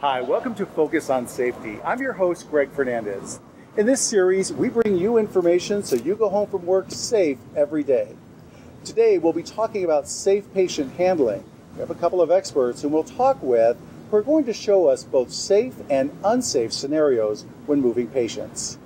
Hi, welcome to Focus on Safety. I'm your host, Greg Fernandez. In this series, we bring you information so you go home from work safe every day. Today, we'll be talking about safe patient handling. We have a couple of experts who we'll talk with who are going to show us both safe and unsafe scenarios when moving patients.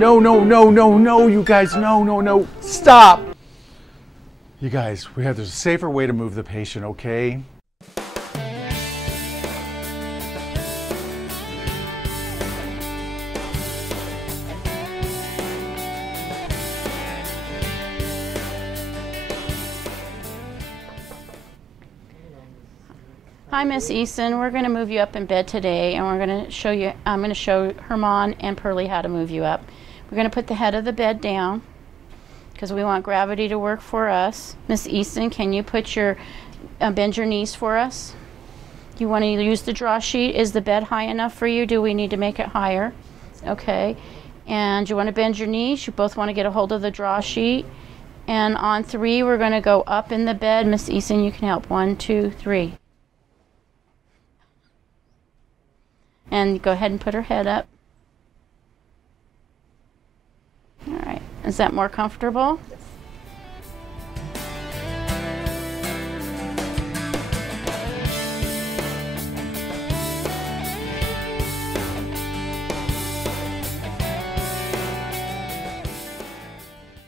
No, you guys, no, stop! You guys, there's a safer way to move the patient, okay? Hi, Miss Easton. We're going to move you up in bed today, and I'm going to show Herman and Pearlie how to move you up. We're going to put the head of the bed down because we want gravity to work for us. Miss Easton, can you bend your knees for us? You want to use the draw sheet. Is the bed high enough for you? Do we need to make it higher? Okay. And you want to bend your knees. You both want to get a hold of the draw sheet. And on 3, we're going to go up in the bed. Miss Easton, you can help. 1, 2, 3. And go ahead and put her head up. All right. Is that more comfortable? Yes.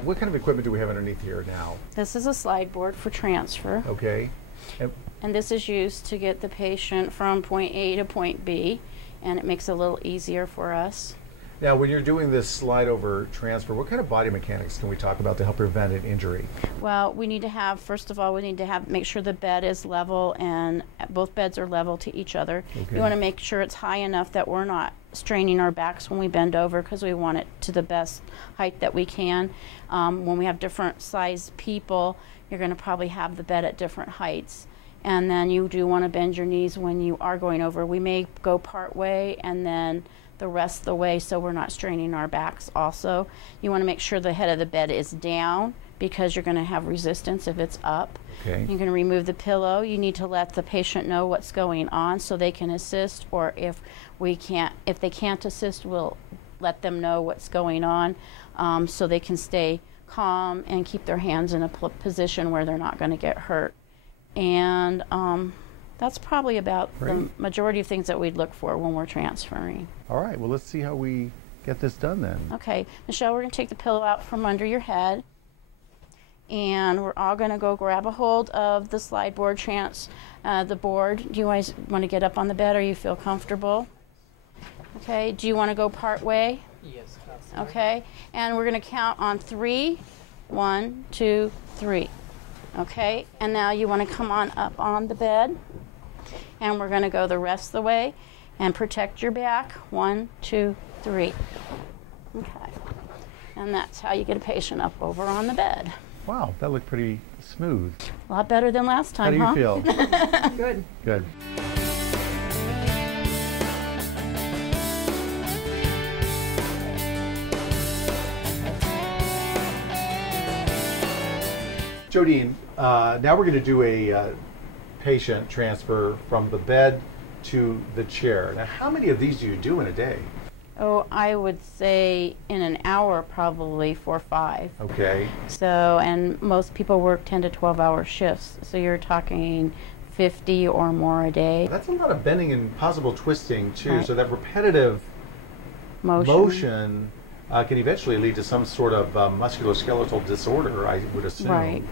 What kind of equipment do we have underneath here now? This is a slide board for transfer. Okay. And this is used to get the patient from point A to point B, and it makes it a little easier for us. Now, when you're doing this slide over transfer, what kind of body mechanics can we talk about to help prevent an injury? Well, we need to have, first of all, make sure the bed is level and both beds are level to each other. Okay. We want to make sure it's high enough that we're not straining our backs when we bend over, because we want it to the best height that we can. When we have different size people, you're going to probably have the bed at different heights. And then you do want to bend your knees when you are going over. We may go part way and then the rest of the way, so we're not straining our backs also. You want to make sure the head of the bed is down because you're going to have resistance if it's up. Okay. You're going to remove the pillow. You need to let the patient know what's going on so they can assist, or if they can't assist, we'll let them know what's going on so they can stay calm and keep their hands in a position where they're not going to get hurt. And that's probably about the majority of things that we'd look for when we're transferring. All right, well, let's see how we get this done then. Okay, Michelle, we're going to take the pillow out from under your head, and we're all going to go grab a hold of the slide board, the board. Do you guys want to get up on the bed, or you feel comfortable? Okay, do you want to go part way? Yes. Okay, and we're going to count on 3. 1, 2, 3. Okay, and now you want to come on up on the bed, and we're going to go the rest of the way and protect your back. 1, 2, 3. Okay, and that's how you get a patient up over on the bed. Wow, that looked pretty smooth. A lot better than last time, huh? How do you feel? Good. Good. Jodine, now we're going to do a patient transfer from the bed to the chair. Now, how many of these do you do in a day? Oh, I would say in an hour, probably 4 or 5. Okay. So, and most people work 10 to 12-hour shifts. So you're talking 50 or more a day. That's a lot of bending and possible twisting too. Right. So that repetitive motion can eventually lead to some sort of musculoskeletal disorder, I would assume. Right.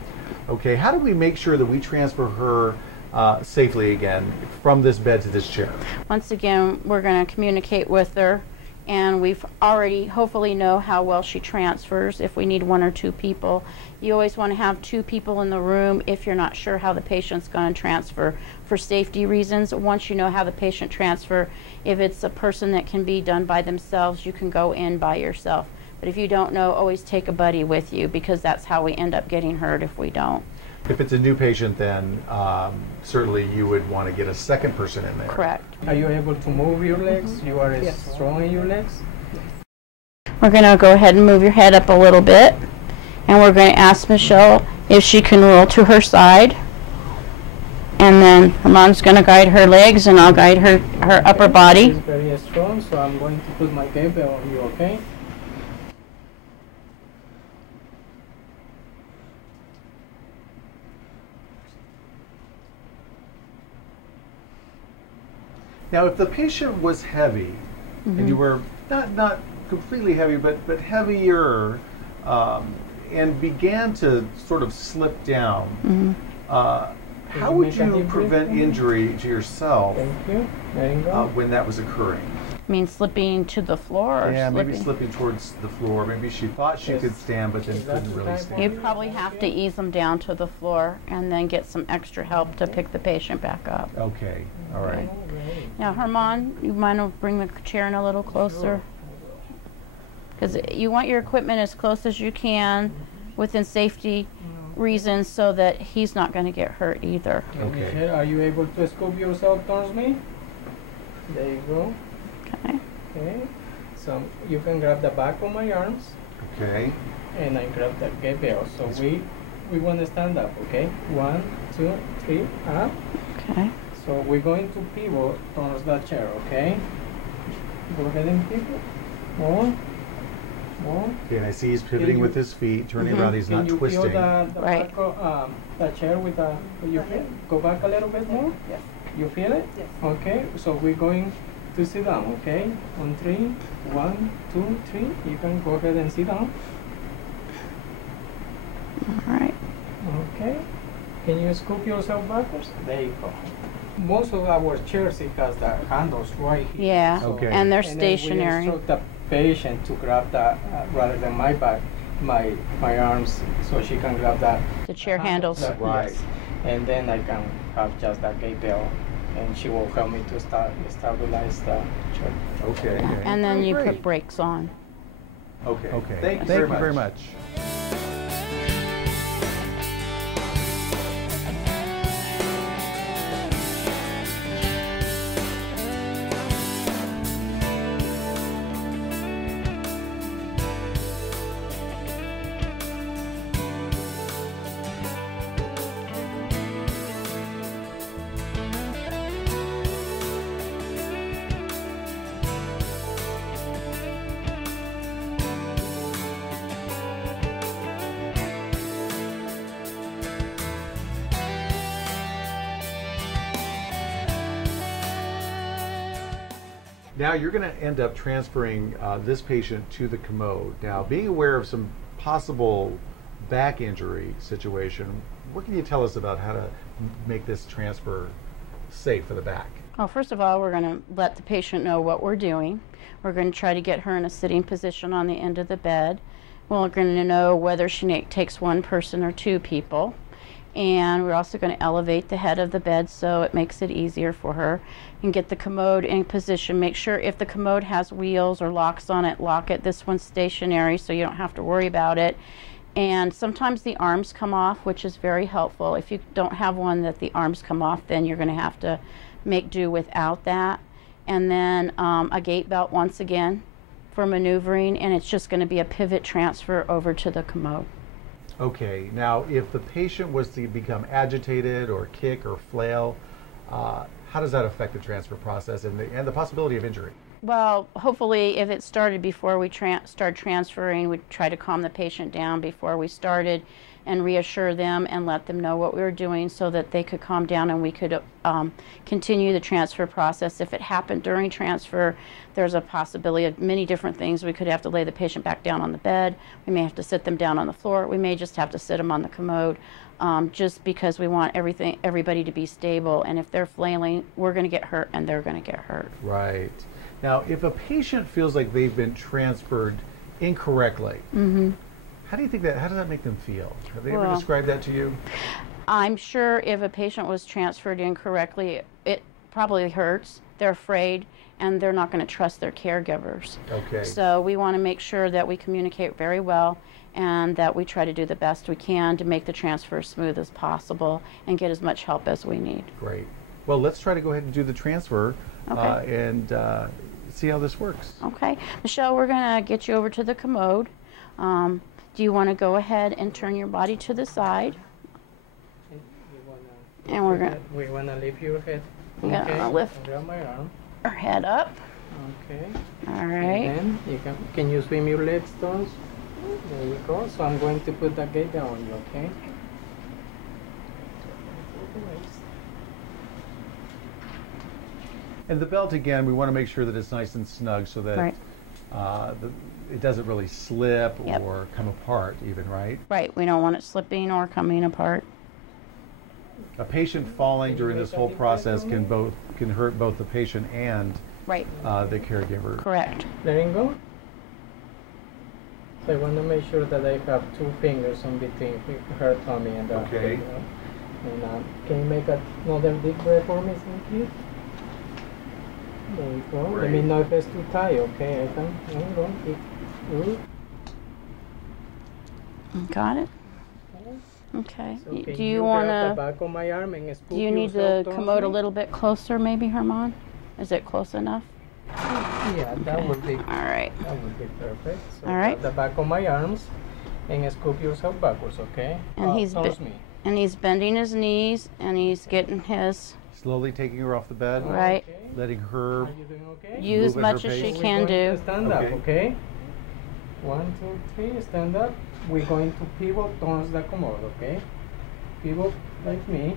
Okay, how do we make sure that we transfer her safely again from this bed to this chair? Once again, we're going to communicate with her, and we've already hopefully know how well she transfers if we need 1 or 2 people. You always want to have 2 people in the room if you're not sure how the patient's going to transfer for safety reasons. Once you know how the patient transfer, if it's a person that can be done by themselves, you can go in by yourself. But if you don't know, always take a buddy with you, because that's how we end up getting hurt if we don't. If it's a new patient, then certainly you would want to get a second person in there. Correct. Are you able to move your legs? You are strong in your legs? We're going to go ahead and move your head up a little bit, and we're going to ask Michelle if she can roll to her side. And then her mom's going to guide her legs, and I'll guide her upper body. She's very strong, so I'm going to put my kettlebell on you, okay? Now, if the patient was heavy, and you were not completely heavy, but heavier, and began to sort of slip down, how would you prevent injury to yourself Thank you. There you go. when that was occurring? I mean, slipping to the floor or Yeah, slipping? maybe slipping towards the floor. Maybe she thought she could stand, but then couldn't really You stand. probably have to ease them down to the floor and then get some extra help to pick the patient back up. Okay, all right. Now, Herman, you mind to bring the chair in a little closer? Because you want your equipment as close as you can within safety reasons so that he's not going to get hurt either. Okay. Michelle, are you able to scoop yourself towards me? There you go. Okay. Okay. So you can grab the back of my arms, Okay. and I grab the kettlebell. So we want to stand up, okay? 1, 2, 3, up. Okay. So we're going to pivot towards that chair, okay? Go ahead and pivot. More. Okay, and I see he's pivoting with his feet, turning around. He's not Can you twisting. feel the Right. back of the chair with the, you feel? Go back a little bit more? Yes. You feel it? Yes. Okay, so we're going to sit down, okay? On 3, 1, 2, 3. You can go ahead and sit down. All right. Okay. Can you scoop yourself backwards? There you go. Most of our chairs, it has the handles right here. Yeah. Okay. And they're And then stationary. we instruct the patient to grab that rather than my back, my arms, so she can grab that. The chair handles. Right. Yes. And then I can have just that gate bell, and she will help me to stabilize the chair. Okay. And then you Great. put brakes on. Okay. Okay. Thank you very much. Now you're going to end up transferring this patient to the commode. Now, being aware of some possible back injury situation, what can you tell us about how to make this transfer safe for the back? Well, first of all, we're going to let the patient know what we're doing. We're going to try to get her in a sitting position on the end of the bed. We're going to know whether she takes 1 person or 2 people. And we're also going to elevate the head of the bed so it makes it easier for her, and get the commode in position. Make sure if the commode has wheels or locks on it, lock it. This one's stationary, so you don't have to worry about it. And sometimes the arms come off, which is very helpful. If you don't have one that the arms come off, then you're going to have to make do without that. And then a gate belt once again for maneuvering, and it's just going to be a pivot transfer over to the commode. Okay, now if the patient was to become agitated or kick or flail, how does that affect the transfer process and the possibility of injury? Well, hopefully if it started before we start transferring, we'd try to calm the patient down before we started and reassure them and let them know what we were doing so that they could calm down and we could continue the transfer process. If it happened during transfer, there's a possibility of many different things. We could have to lay the patient back down on the bed. We may have to sit them down on the floor. We may just have to sit them on the commode, just because we want everybody to be stable. And if they're flailing, we're going to get hurt and they're going to get hurt. Right. Now, if a patient feels like they've been transferred incorrectly, how do you think how does that make them feel? Have they ever described that to you? I'm sure if a patient was transferred incorrectly, it probably hurts. They're afraid, and they're not going to trust their caregivers. Okay. So we want to make sure that we communicate very well and that we try to do the best we can to make the transfer as smooth as possible and get as much help as we need. Great. Well, let's try to go ahead and do the transfer and see how this works. Okay. Michelle, we're going to get you over to the commode. Do you want to go ahead and turn your body to the side? And we're going to... We want to lift your head. Okay. Lift around my arm. our head up. Okay. All right. And then you can you swim your legs, Stones? There you go. So I'm going to put that gate down on you, okay? And the belt, again, we want to make sure that it's nice and snug so that it doesn't really slip or come apart even, right? Right. We don't want it slipping or coming apart. A patient falling during this whole process can hurt both the patient and the caregiver. Correct. Letting go. So I want to make sure that I have 2 fingers in between her tummy and the Okay. And can you make another deep breath for me, thank you? There you go. Great. Let me know if it's too tight, okay? I can. There you go. Got it? Okay. So can Do you grab the want to... back of my arm and Do you need the commode a little bit closer, maybe, Herman? Is it close enough? Yeah, that would be. All right. That would be perfect. So All right. the back of my arms, and scoop yourself backwards, okay? And he's bending his knees, and he's getting his... Slowly taking her off the bed. Right. Okay. Letting her Are you doing okay? use move at much her as she pace. can do. Stand up, okay? 1, 2, 3, stand up. We're going to pivot towards the commode, okay? Pivot like me.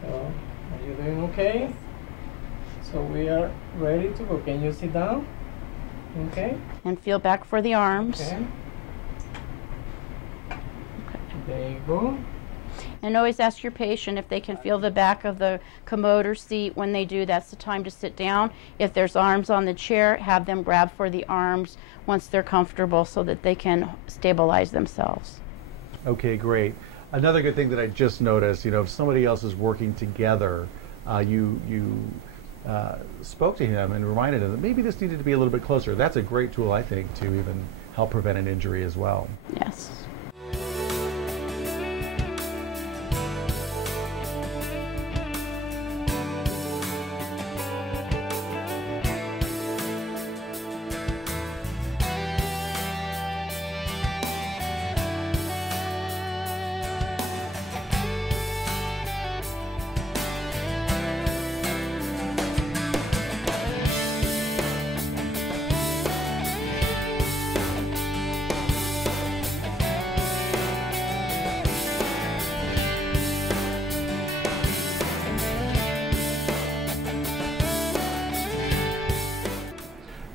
So, are you doing okay? So we are ready to go. Can you sit down? Okay. And feel back for the arms. Okay. There you go. And always ask your patient if they can feel the back of the commode or seat. When they do, that's the time to sit down. If there's arms on the chair, have them grab for the arms once they're comfortable so that they can stabilize themselves. Okay, great. Another good thing that I just noticed, if somebody else is working together, you spoke to him and reminded him that maybe this needed to be a little bit closer. That's a great tool, I think, to even help prevent an injury as well. Yes.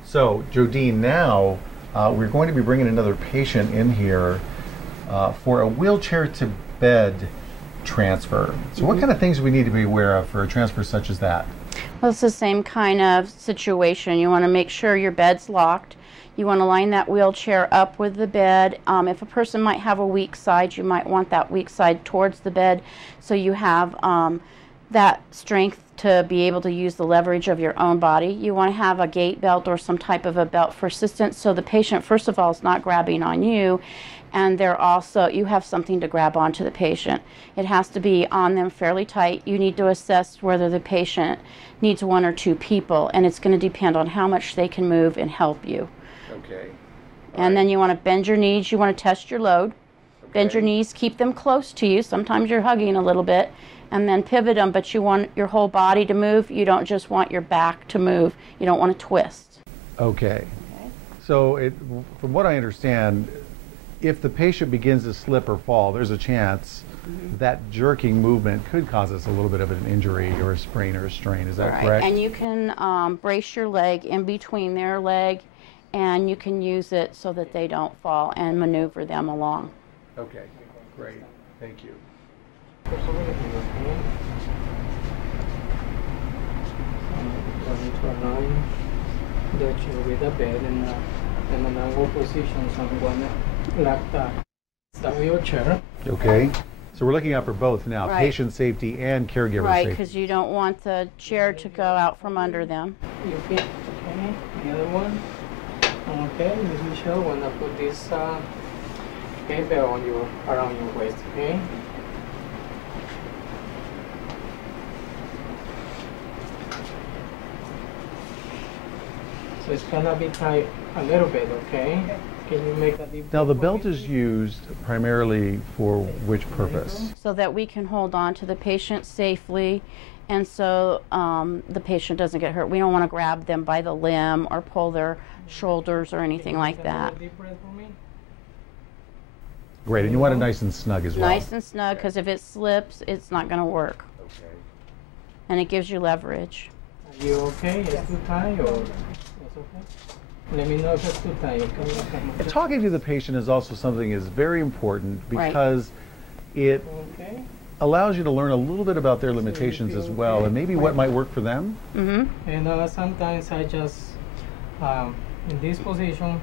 So, Jodine, now we're going to be bringing another patient in here for a wheelchair to bed transfer. So what kind of things do we need to be aware of for a transfer such as that? Well, it's the same kind of situation. You want to make sure your bed's locked. You want to line that wheelchair up with the bed. If a person might have a weak side, you might want that weak side towards the bed so you have that strength to be able to use the leverage of your own body. You want to have a gait belt or some type of a belt for assistance so the patient, first of all, is not grabbing on you, and you have something to grab onto the patient. It has to be on them fairly tight. You need to assess whether the patient needs 1 or 2 people, and it's going to depend on how much they can move and help you. Okay. And then you want to bend your knees. You want to test your load. Bend your knees, keep them close to you. Sometimes you're hugging a little bit, and then pivot them, but you want your whole body to move. You don't just want your back to move. You don't want to twist. Okay. So from what I understand, if the patient begins to slip or fall, there's a chance that jerking movement could cause us a little bit of an injury or a sprain or a strain. Is that correct? And you can brace your leg in between their leg, and you can use it so that they don't fall and maneuver them along. Okay, great. Thank you. Going to align the chair with the bed in an angle position, so I'm going to lock the wheelchair. Okay. So we're looking out for both now, Right. patient safety and caregiver Right, safety. because you don't want the chair to go out from under them. You fit, okay, the other one. Okay, Miss Michelle, wanna put this bell on around your waist, okay? So it's gonna be tight a little bit, okay? Can you make a deep Now the breath belt for me? is used primarily for which purpose? So that we can hold on to the patient safely, and so the patient doesn't get hurt. We don't want to grab them by the limb or pull their shoulders or anything like Can you that. take a deep breath for me? Great, and you want it nice and snug as well. Nice and snug, because if it slips, it's not going to work. Okay. And it gives you leverage. Are you okay? It's too tight or it's okay? Let me know if it's too tight, okay? Talking to the patient is also something is very important Right. because it Okay. allows you to learn a little bit about their limitations as well and maybe what might work for them. Mm-hmm. And sometimes I just, in this position,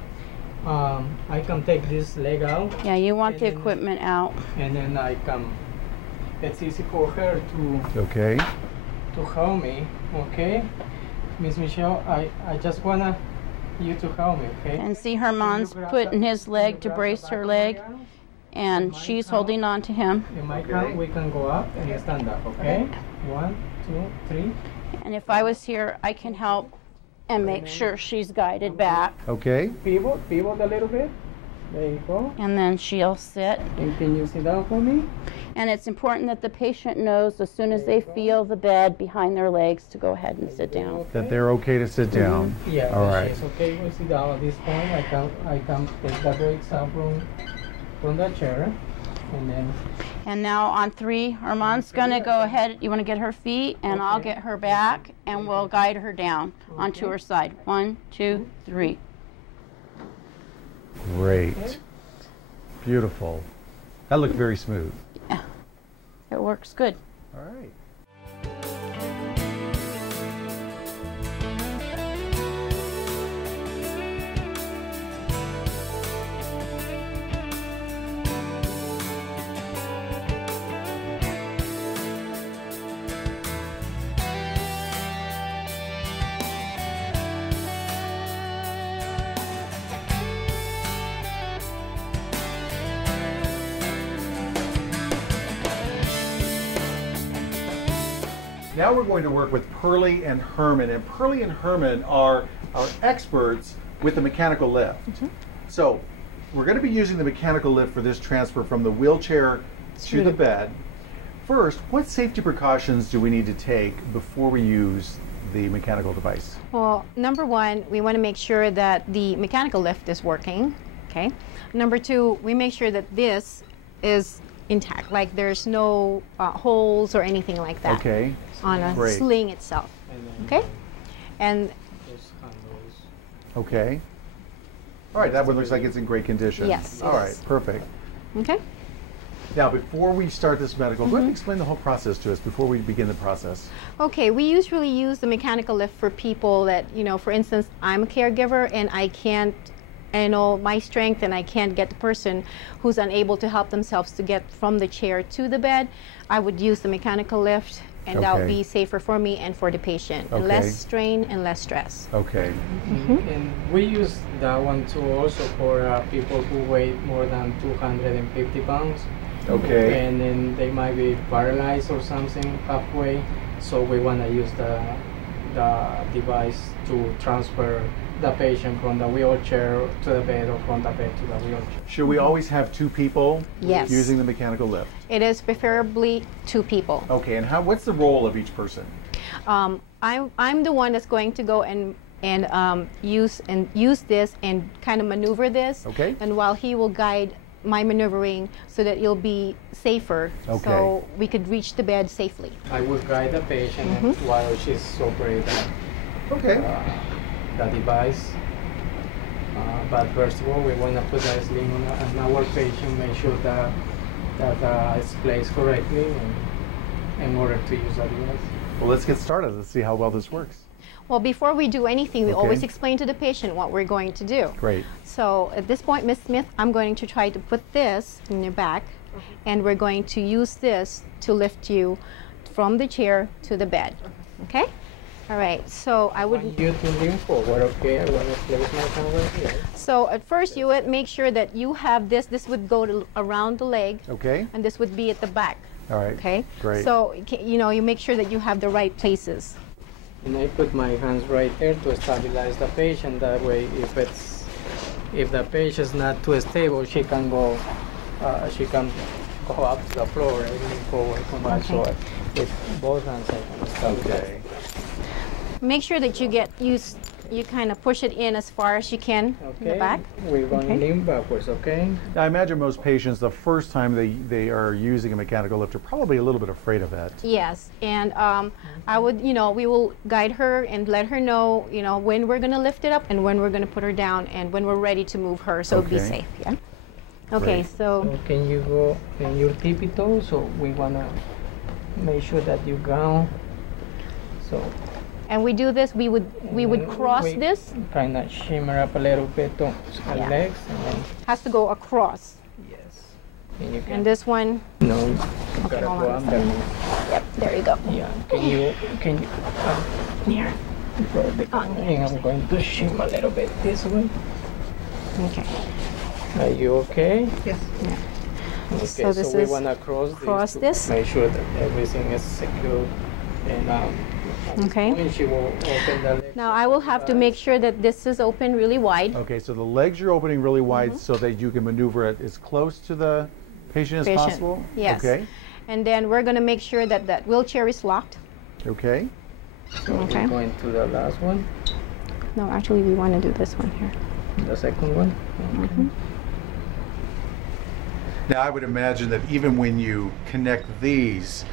I can take this leg out Yeah, you want the And then- equipment out. and then I can, it's easy for her Okay. to help me, okay? Miss Michelle, I just wanna you to help me, okay? And see Herman's putting his leg to brace her leg, and My she's count. holding on to him. In my count, we can go up and stand up, okay? 1, 2, 3. And if I was here, I can help and make sure she's guided back. Okay. Pivot a little bit. There you go. And then she'll sit. And can you sit down for me? And it's important that the patient knows as soon as they feel the bed behind their legs to go ahead and sit down. That they're okay to sit down. Yeah, All right. she's okay. We sit down at this point. I can take the brakes out from the chair, and then And now on 3, Herman's gonna go ahead. You wanna get her feet, and I'll get her back, and we'll guide her down onto her side. 1, 2, 3. Great. Beautiful. That looked very smooth. Yeah, it works good. All right. Now we're going to work with Pearlie and Herman, and Pearlie and Herman are our experts with the mechanical lift. So we're going to be using the mechanical lift for this transfer from the wheelchair to the bed. First, what safety precautions do we need to take before we use the mechanical device? Well, number one, we want to make sure that the mechanical lift is working, okay? Number two, we make sure that this is intact, like there's no holes or anything like that Okay. on a Great. sling itself, and then okay? And those handles. Okay. All right, that one looks like it's in great condition. Yes, it All right, is. perfect. okay, Now, before we start this medical, go ahead and explain the whole process to us before we begin the process. okay. We usually use the mechanical lift for people that, you know, for instance, I'm a caregiver and I can't, I know my strength and I can't get the person who's unable to help themselves to get from the chair to the bed. I would use the mechanical lift, and that would Okay. be safer for me and for the patient. And Okay. less strain and less stress. Okay. And we use that one too also for people who weigh more than 250 pounds. Okay. And then they might be paralyzed or something halfway. So we want to use the device to transfer the patient from the wheelchair to the bed or from the bed to the wheelchair. Should we always have two people Yes. using the mechanical lift? It is preferably 2 people. Okay, and what's the role of each person? I'm the one that's going to go and use this and kind of maneuver this. Okay. And while he will guide my maneuvering so that it'll be safer, Okay. so we could reach the bed safely. I will guide the patient while she's operating Okay. the device. But first of all, we want to put the sling on our patient, make sure that it's placed correctly in order to use the device. Well, let's get started. Let's see how well this works. Well, before we do anything, we Okay. always explain to the patient what we're going to do. Great. So at this point, Ms. Smith, I'm going to try to put this in your back, and we're going to use this to lift you from the chair to the bed. Okay? All right. So I would. You to lean forward, okay? I want to place my hand right here. So at first, you would make sure that you have this. This would go around the leg, Okay. and this would be at the back. All right. Okay. Great. So you make sure that you have the right places. And I put my hands right there to stabilize the patient. That way, if the patient's not too stable, she can go up to the floor and lean forward so much. So with both hands, I can stabilize. Okay. Make sure that you kind of push it in as far as you can in the back. We're going to lean backwards, okay? Now, I imagine most patients, the first time they are using a mechanical lift, are probably a little bit afraid of it. Yes, and I would, we will guide her and let her know, when we're going to lift it up and when we're going to put her down and when we're ready to move her, so be Okay. safe. Yeah. Okay, Great. So can you go in your tippy toe? So we want to make sure that you go. So. And we do this. We would cross this. Kind of shimmer up a little bit on her Yeah. legs, and then Has to go across. yes. And you can. And this one. No, you Okay, gotta hold go on a underneath. Yep. There you go. Yeah. Can you? Here. And I'm going to shim a little bit this way. Okay. Are you okay? Yes. Okay. So this we is want to cross this. this to make sure that everything is secure. And Okay. and she will open the legs. Now I will have to make sure that this is open really wide. Okay, so the legs you're opening really wide so that you can maneuver it as close to the patient as possible? Yes. Okay. And then we're going to make sure that that wheelchair is locked. Okay. So Okay. we're going to the last one, No, actually, we want to do this one here. the second one. Okay. Now, I would imagine that even when you connect these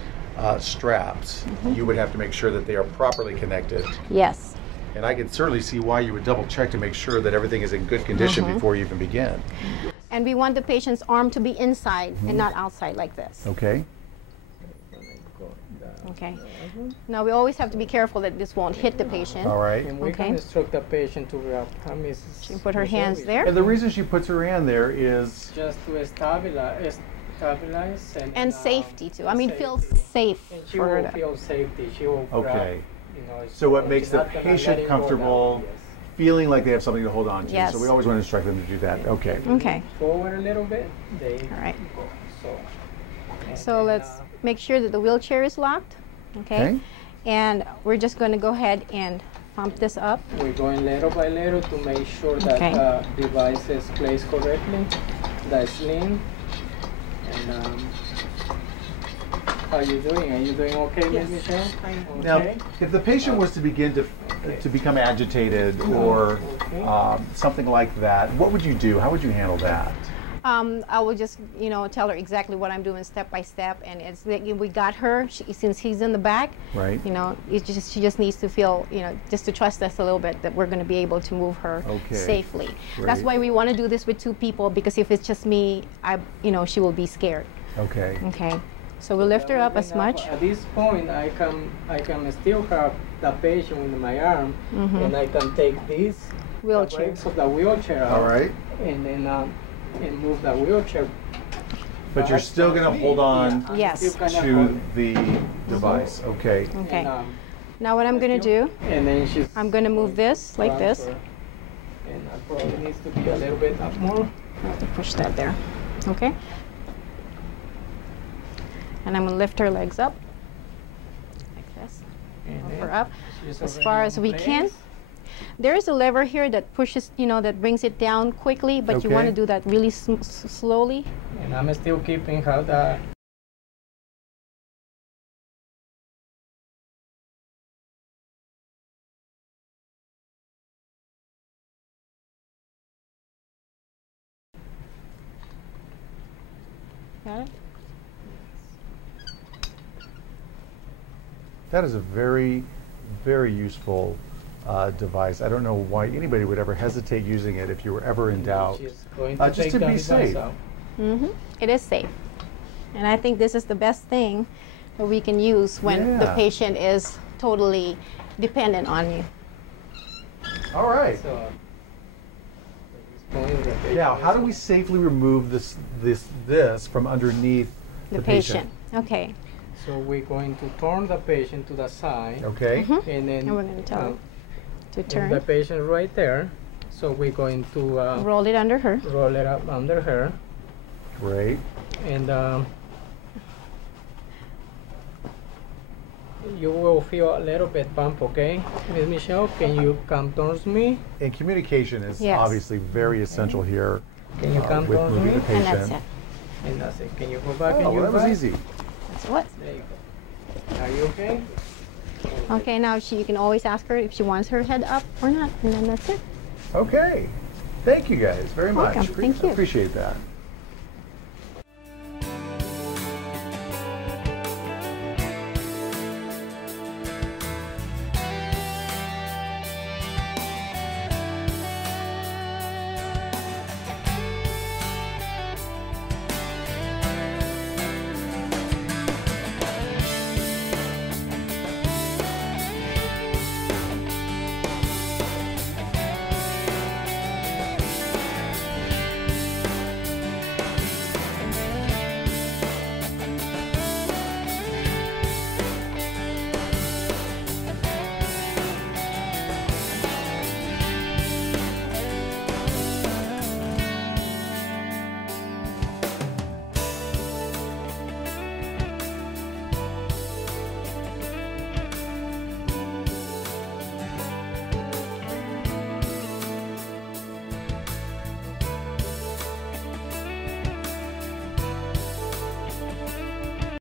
straps, you would have to make sure that they are properly connected. Yes. And I can certainly see why you would double check to make sure that everything is in good condition before you even begin. And we want the patient's arm to be inside and not outside like this. Okay. Okay. Now we always have to be careful that this won't hit the patient. All right. And we Okay. can instruct the patient to wrap She can put her hands there. And the reason she puts her hand there is just to stabilize And safety too. I mean, feel safety. safe And she for her will to. feel safety. She will grab, okay. So it makes the patient comfortable. Feeling like they have something to hold on to. Yes. So we always want to instruct them to do that. Okay. Okay. Forward a little bit. They All right. go. So let's make sure that the wheelchair is locked. Okay. Okay. And we're just going to go ahead and pump this up. We're going little by little to make sure that Okay. the device is placed correctly. The sling. And how are you doing? Are you doing okay, Miss Michelle? Now, Okay. if the patient was to begin to become agitated or something like that, what would you do? How would you handle that? I will just, tell her exactly what I'm doing step by step, and it's like we got her. Since he's in the back, Right. she just needs to feel, just to trust us a little bit that we're going to be able to move her Okay. safely. That's Great. why we want to do this with 2 people, because if it's just me, she will be scared. Okay. Okay. So we'll lift her up as much. At this point, I can still have the patient in my arm, and I can take this Wheelchair. the brakes of the wheelchair out, All right. and then and move the wheelchair. But you're still going to hold on Yes. to the device. Okay. Okay. Now what I'm going to do, And then she's. I'm going to move this like this. transfer. And that probably needs to be a little bit up more. I have to push that there. Okay. And I'm going to lift her legs up like this. And Move then her up she's as already far in as we can. place. There is a lever here that pushes, that brings it down quickly, but you want to do that really slowly. And I'm still keeping how the Got it? That is a very, very useful device. I don't know why anybody would ever hesitate using it if you were ever in doubt. Just to be safe. It is safe. And I think this is the best thing that we can use when the patient is totally dependent on you. All right. So, now, how do we safely remove this from underneath the patient? Okay. So we're going to turn the patient to the side. Okay. And then And we're going to tell it to turn. the patient right there. So we're going to roll it under her. roll it up under her. Great. And you will feel a little bit bump, okay? Miss Michelle, can you come towards me? And communication is obviously very essential here. Can you come with towards moving me? the patient. And that's it. And that's it. Can you go back Oh, and you that was back? easy. That's what. There you go. Are you okay? Okay, now you can always ask her if she wants her head up or not, and then that's it. Okay. Thank you guys very much. Welcome. Thank you. Appreciate that.